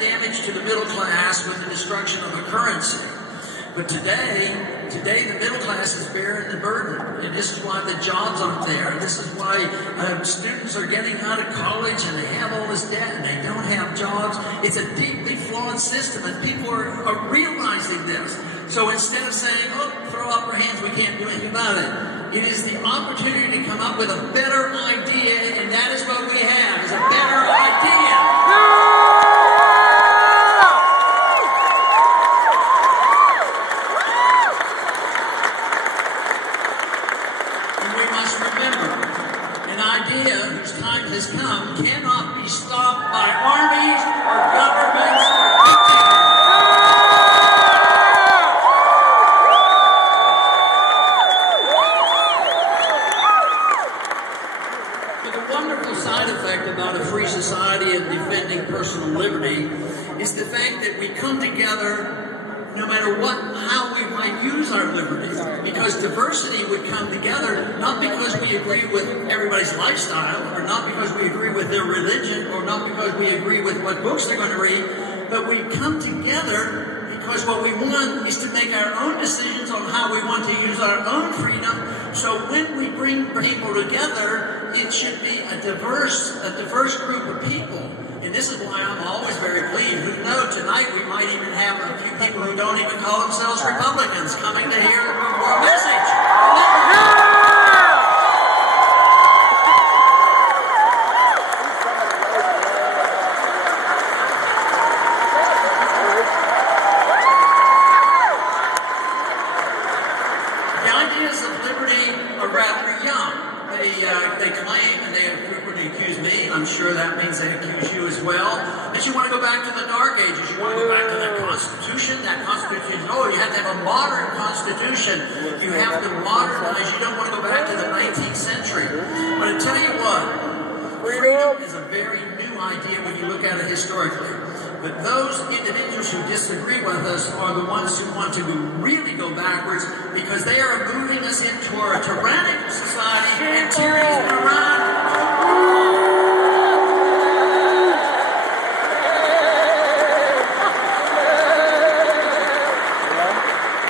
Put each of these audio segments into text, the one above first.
damage to the middle class with the destruction of a currency. But today the middle class is bearing the burden, and this is why the jobs aren't there. And this is why students are getting out of college and they have all this debt and they don't have jobs. It's a deeply flawed system, and people are realizing this. So instead of saying, oh, throw up our hands, we can't do anything about it, it is the opportunity to come up with a better idea, and that is what we have, is a better idea. Whose time has come cannot be stopped by armies or governments or But the wonderful side effect about a free society and defending personal liberty is the fact that we come together no matter how we might use our liberty, because diversity would come together not because we agree with everybody's lifestyle, or not because we agree with their religion, or not because we agree with what books they're going to read, but we come together because what we want is to make our own decisions on how we want to use our own freedom. So when we bring people together, it should be a diverse group of people. And this is why I'm always very pleased. Who knows, tonight we might even have a few people who don't even call themselves Republicans coming to hear our message. The ideas of liberty are rather young. They claim, and they frequently accuse me, and I'm sure that means they accuse you as well, that you want to go back to the Dark Ages. You want to go back to that Constitution. That Constitution, you have to have a modern Constitution. You have to modernize. You don't want to go back to the 19th century. But I tell you what, freedom is a very new idea when you look at it historically. But those individuals who disagree with us are the ones who want to really go backwards, because they are moving us into a tyrannical society and tyranny around.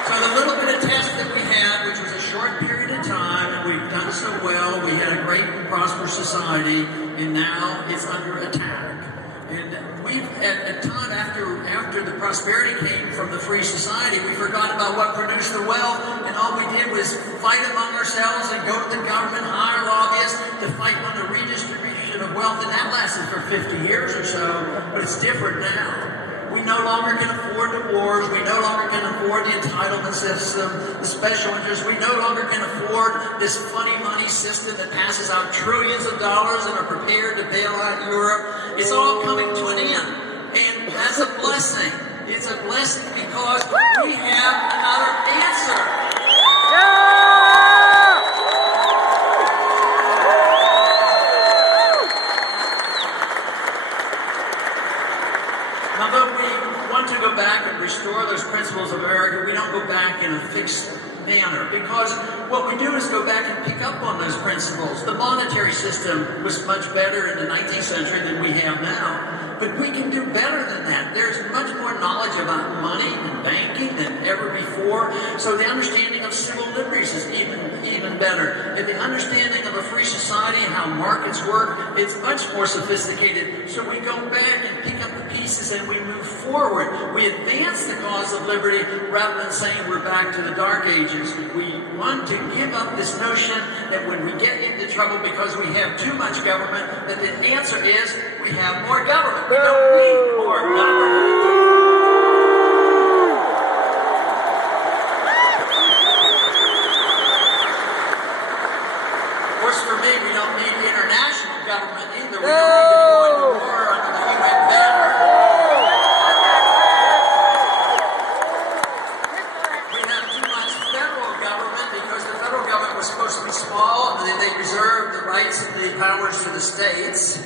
So the little bit of test that we had, which was a short period of time, and we've done so well, we had a great and prosperous society, and now it's under attack. And we've, at a time after the prosperity came from the free society, we forgot about what produced the wealth, and all we did was fight among ourselves and go to the government, hire lobbyists to fight on the redistribution of wealth, and that lasted for 50 years or so, but it's different now. We no longer can afford the wars. We no longer can afford the entitlement system, the special interests. We no longer can afford this funny money system that passes out trillions of dollars and are prepared to bail out Europe. It's all coming to an end. And that's a blessing. It's a blessing because we have another answer. Now, though we want to go back and restore those principles of America, we don't go back in a fixed manner, because what we do is go back and pick up on those principles. The monetary system was much better in the 19th century than we have now, but we can do better than that. There's much more knowledge about money and banking than ever before, so the understanding of civil liberties is even better. And the understanding of a free society and how markets work, it's much more sophisticated. So we go back and pick up the pieces and we move forward. We advance the cause of liberty rather than saying we're back to the Dark Ages. We want to give up this notion that when we get into trouble because we have too much government, that the answer is we have more government. We don't need more government. Of course, for me, we don't need international government either. We don't need to go into war under the UN banner. We have too much federal government because the federal government was supposed to be small, and then they reserved the rights and the powers to the states.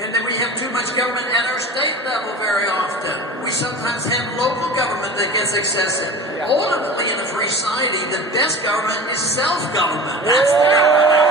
And then we have too much government at our state level very often. We sometimes have local government that gets excessive. Ultimately, in a free society, the best government is self-government. That's the government.